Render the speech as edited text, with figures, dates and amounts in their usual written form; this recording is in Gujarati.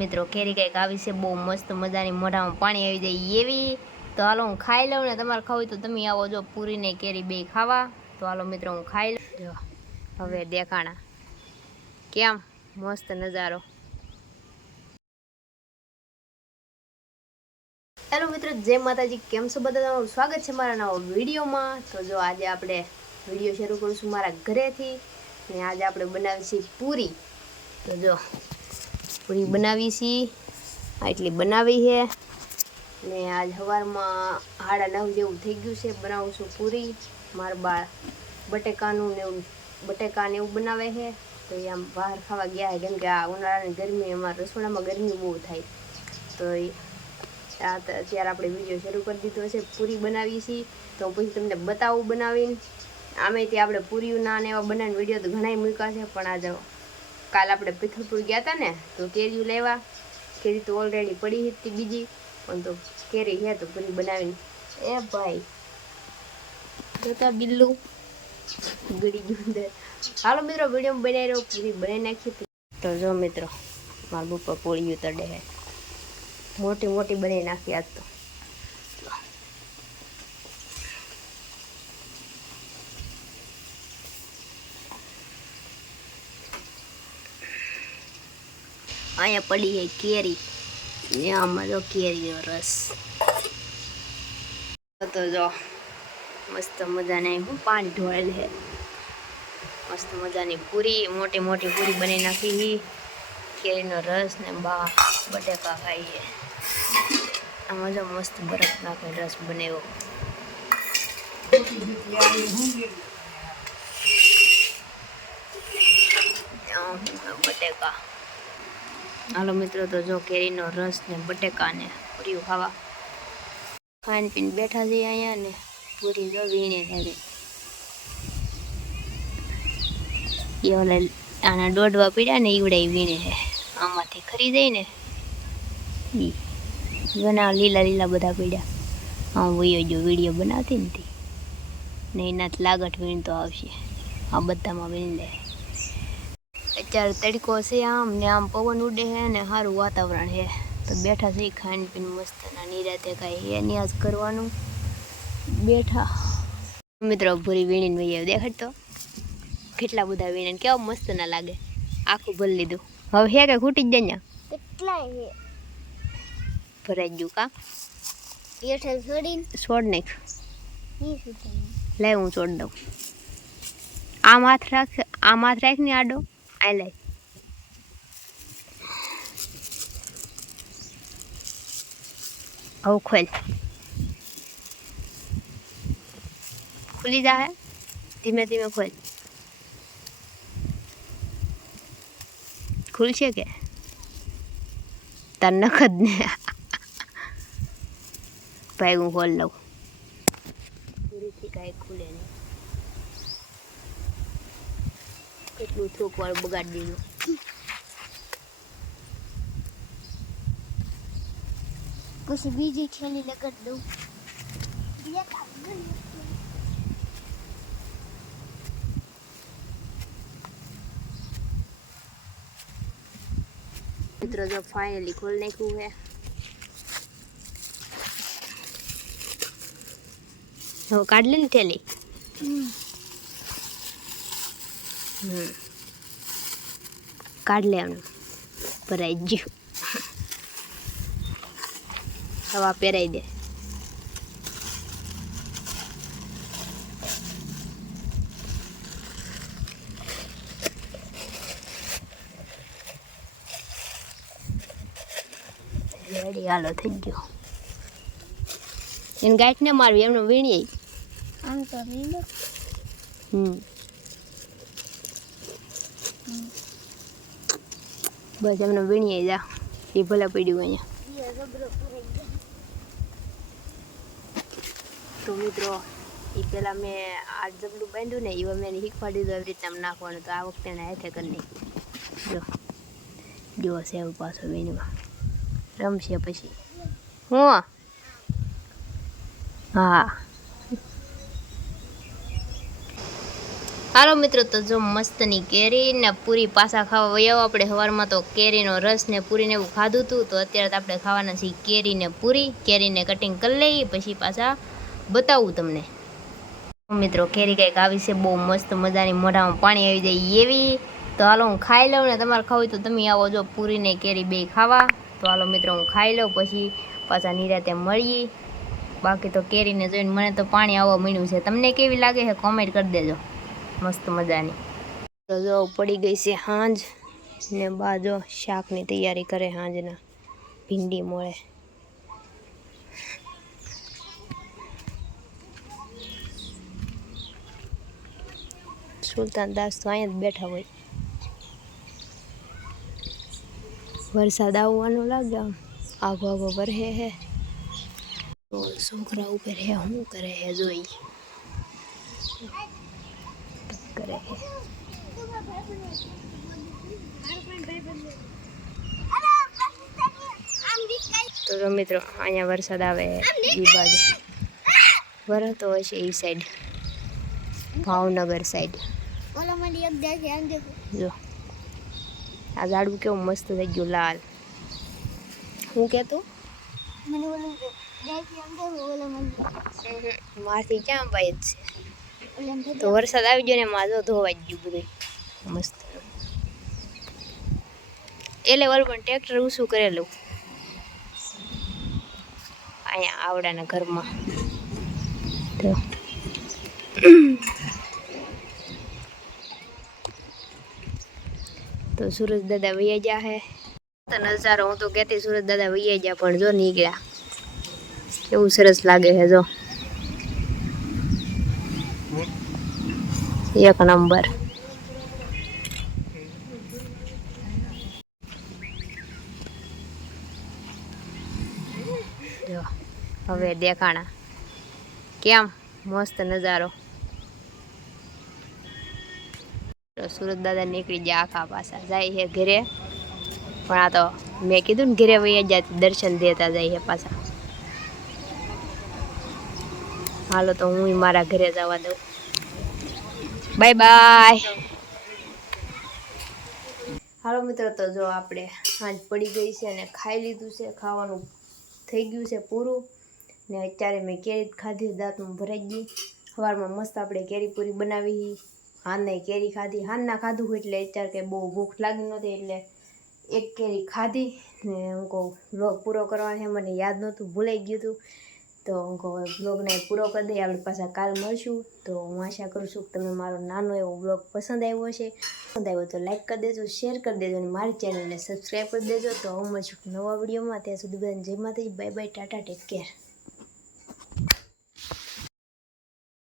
મિત્રો કેરી કંઈક આવી છે બહુ મસ્ત મજાની, મોઢામાં પાણી આવી જાય એવી. તો હાલો હું ખાઈ લઉં ને તમારે ખાવી તો તમે આવો, જો પૂરી ને કેરી બે ખાવા. તો હાલો મિત્રો હું ખાઈ લઉં. જો હવે દેખાણા કેમ મસ્ત નજારો. હેલો મિત્રો, જય માતાજી, કેમ છો બધા? તમારું સ્વાગત છે મારા નવા વિડીયોમાં. તો જો આજે આપણે વિડીયો શરૂ કરીશું મારા ઘરેથી, ને આજે આપણે બનાવી છીએ પૂરી. તો જો પૂરી બનાવી છીએ, આટલી બનાવી છે ને આજ સવારમાં 9:30 જેવું થઈ ગયું છે. બનાવું છું પૂરી. મારા બા બટેકાનું ને એવું બનાવે છે, તો એ આમ બહાર ખાવા ગયા છે, કેમ કે આ ઉનાળાની ગરમી અમારા રસોડામાં ગરમી બહુ થાય. તો અત્યારે આપણે વિડીયો શરૂ કરી દીધો છે, પૂરી બનાવી છીએ. તો પછી તમને બતાવું બનાવીને. આમેથી આપણે પૂરીઓના ને એવા બનાવીને વિડીયો તો ઘણા મૂક્યા છે, પણ આજે કાલ આપણે પિથલપુર ગયા હતા ને, તો કેરીઓ લેવા. કેરી તો ઓલરેડી પડી હતી બીજી, પણ તો કેરી છે તો પૂરી બનાવીને. એ ભાઈ જોતા બિલ્લું ગળી ગયું અંદર. હાલો મિત્રો વિડીયો બનાવી રહ્યો, પૂરી બનાવી નાખી. તો જો મિત્રો મારા બપા પોળીઓ તડે છે, મોટી મોટી બનાવી નાખી આજ તો. અહીંયા પડી છે કેરી ને આમાં જો કેરીનો રસ. તો જો મસ્ત મજાની હું પાણી ઢોળેલ છે. મસ્ત મજાની પૂરી, મોટી મોટી પૂરી બનાવી નાખી. કેરીનો રસ ને બા બટેકા ખાઈ છે. આમાં જો મસ્ત બરફ નાખીને રસ બનાવ્યો. બટેકા. હાલો મિત્રો, તો જો કેરીનો રસ ને બટેકા ને પૂરીઓ ખાવા ખાઈને પીને બેઠા છીએ અહીંયા. ને પૂરી જો વીણે છે, એ ઓલા આના દોડવા પીડ્યા ને ઈવડે વીણે છે. આમાંથી ખરી જાય ને ઘણા લીલા લીલા બધા પીડ્યા. હા વયો જો વિડીયો બનાવતી નથી ને એનાથી લાગટ વીણતો આવશે. આ બધામાં વીણ લે. અત્યારે તડકો છે આમ ને આમ પવન ઉડે છે ને સારું વાતાવરણ છે. તો બેઠા છે ખાઈને પીને મસ્ત ના નિરાતે કાંઈ એ નિયાઝ કરવાનું બેઠા. મિત્રો પૂરી વીણીને વહી દેખાડતો કેટલા બધા વીણે, કેવા મસ્ત ના લાગે. આખું ભરી લીધું. હવે હે કે ખૂટી જ જાય કેટલા ભરાઈ ગયું કા છોડ નાખ. લે હું છોડ દઉં. આમ હાથ રાખ ને આડો આ લે. હવે ખોલ, ખુલી જાય ધીમે ધીમે ખોલ. ખુલશે કે તાર નખ જ ને. ભાઈ હું ખોલ લઉં. પૂરીથી કાંઈ ખુલે નહીં. કેટલું થોક વાર બગાડી દીધું. પછી બીજી છેલ્લી લગાડી દઉં. મિત્રો જો ફાઇનલી ખોલ નાખ્યું છે. હવે કાઢ લે ને થેલી. કાઢ લે આનું ભરાઈ ગયું. હવા પહેરાઈ દે. રેડી હાલો થઈ ગયો. એને ગાંઠ ને મારવી એમનું વીણીએ આમ તો વીણો. બસ એમને વીણીએ જા. એ ભલે પડ્યું અહીંયા. તો મિત્રો એ પેલા મેં આ જબલું બાંધ્યું ને એવા મેં શીખવાડી દીધું એવી રીતે આમ નાખવાનું. તો આ વખતે એને હાથે કરી નાખ્યું. જો સેવ પાછો વીણવા રમશે પછી. હું હા હાલો મિત્રો, તો જો મસ્તની કેરી ને પૂરી પાછા ખાવા વયાવો આપણે. સવારમાં તો કેરીનો રસ ને પૂરીને એવું ખાધું હતું, તો અત્યારે તો આપણે ખાવાના છીએ કેરી ને પૂરી. કેરીને કટિંગ કરી લઈએ, પછી પાછા બતાવું તમને. મિત્રો કેરી કંઈક આવી છે બહુ મસ્ત મજાની, મોઢામાં પાણી આવી જાય એવી. તો હાલો હું ખાઈ લઉં, ને તમારે ખાવું તો તમે આવો જો પૂરી ને કેરી બે ખાવા. તો હાલો મિત્રો હું ખાઈ લઉં, પછી પાછા નિરાતે મળીએ. બાકી તો કેરીને જોઈને મને તો પાણી આવવા મળ્યું છે. તમને કેવી લાગે છે કોમેન્ટ કરી દેજો. મસ્ત મજાની. તો જો પડી ગઈ છે સાંજ, ને બાજો શાકની તૈયારી કરે સાંજના. ભીંડી મળે. સુલતાન દાસ તો અહીંયા જ બેઠા હોય. વરસાદ આવવાનો લાગે, આમ આઘો આઘો વરહે હે. તો છોકરા ઉપર હે શું કરે હે જોઈ કરે હે. તો મિત્રો અહીંયા વરસાદ આવે એ બાજુ વરસતો હોય છે એ સાઈડ, ભાવનગર સાઈડ. જો આ ઝાડવું કેવું મસ્ત થઈ ગયું લાલ. હું કહેતું મારથી ક્યાં ભાઈ જ છે. તો વરસાદ આવી ગયો ને એમાં જો ધોવાઈ ગયું બધું મસ્ત. એ લેવલ પણ ટ્રેક્ટર ઊંચું કરેલું અહીંયા આવડાના ઘરમાં. તો સુરજ દાદા વૈયા ગયા હે. તો નજારો હું તો કહેતી સુરજ દાદા વૈયા ગયા, પણ જો નીકળ્યા. કેવું સરસ લાગે છે જો, એક નંબર. જો હવે દેખાણા કેમ મસ્ત નજારો. સુરત દાદા નીકળી ગયા આખા પાછા, જાય છે ઘરે. પણ આ તો મેં કીધું ને ઘરે વૈયા જાય દર્શન દેતા જાય છે પાછા. હાલો તો હું મારા ઘરે જવા દઉં. Bye bye. હાલો મિત્રો, તો જો આપણે સાંજ પડી ગઈ છે અને ખાઈ લીધું છે. ખાવાનું થઈ ગયું છે પૂરું. ને અત્યારે મેં કેરી ખાધી, દાંતમાં ભરાઈ ગઈ. સવારમાં મસ્ત આપણે કેરી પૂરી બનાવી. હાને કેરી ખાધી, હાનના ખાધું હોય એટલે અત્યારે કંઈ બહુ ભૂખ લાગી નહોતી, એટલે એક કેરી ખાધી. ને હું કહું વ્લોગ પૂરો કરવાનો છે, મને યાદ નહોતું, ભૂલાઈ ગયું હતું. તો હું કહું બ્લોગને પૂરો કરી દઈએ, આપણે પાછા કાલ મળશું. તો હું આશા કરું છું કે તમે મારો નાનો એવો બ્લોગ પસંદ આવ્યો હશે. પસંદ આવ્યો તો લાઈક કરી દેજો, શેર કરી દેજો, અને મારી ચેનલને સબસ્ક્રાઈબ કરી દેજો. તો હું મળશું નવા વિડીયોમાં. ત્યાં સુધી બધાને જય માતાજી, bye bye, Tata, take care.